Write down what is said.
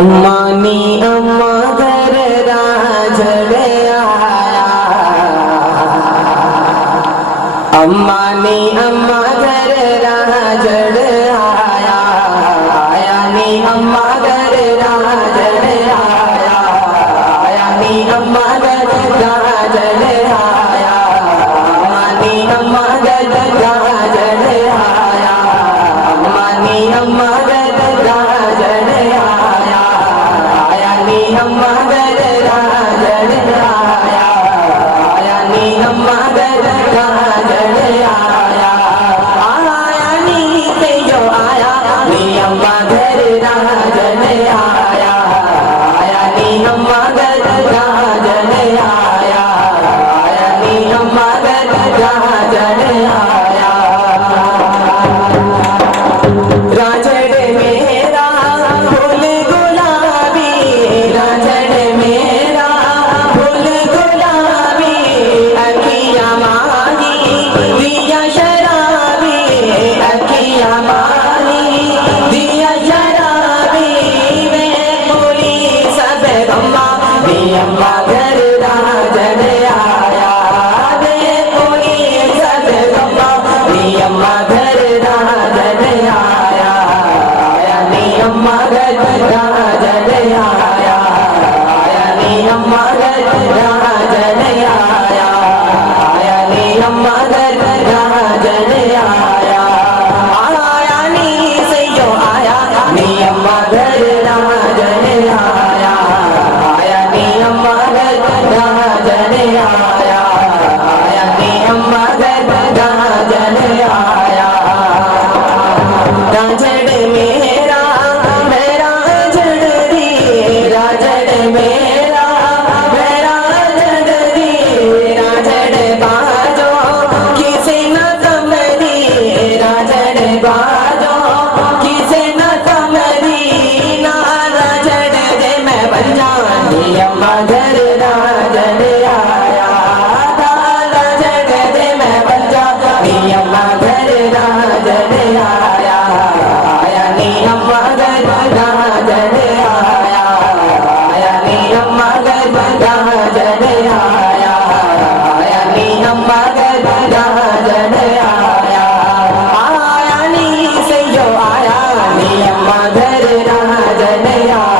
अम्मा नी अम्मा घर राजड़ आया, अम्मा नी अम्मा घर राजड़ आया, आया नी अम्मा घर राजड़ आया, आया नी अम्मा घर राजड़ आया, अम्मा नी अम्मा घर राजड़ आया, अम्मा नी अम्मा घर राजड़ आया, आया नी अम्मा घर राजड़ आया, आया नी अम्मा घर राजड़ आया, आया नी ते जो आया नी अम्मा घर राजड़ आया, आया नी अम्मा घर राजड़ आया, आया नी अम्मा घर राजड़ आया। राजड़ मेरा फूल गुलाबी, राजड़ मेरा फूल गुलाबी, अखियाँ माही दिया शराबी, अखियाँ माही दिया शराबी, मैं बोली सब अम्मा नी अम्मा घर राजड़ आया, मैं बोली सब अम्मा नी अम्मा घर राजड़ आया, आया नी अम्मा घर राजड़ आया, आया नी अम्मा घर राजड़ आया, आया नी अम्मा घर राजड़ आया, आया नी से जो आया नी अम्मा घर राजड़ आया, आया नी अम्मा घर राजड़ आया, आया नी अम्मा घर राजड़ आया। राजड़ मेरा मेरा जड़री, राजड़ मेरा मेरा जड़री, राजड़ बाजो किसे न कमरी, राजड़ बाजो किसे न कमरी, ना राजड़ दे मैं बन जानी अम्मा घर राजड़ आया, राजड़ दे मैं बन जानी अम्मा घर राजड़ आया, आया नी अम्मा घर राजड़ आया, आया नी अम्मा घर राजड़ आया, आया नी अम्मा घर राजड़ आया, आया नी से जो आया नी अम्मा घर राजड़ आया।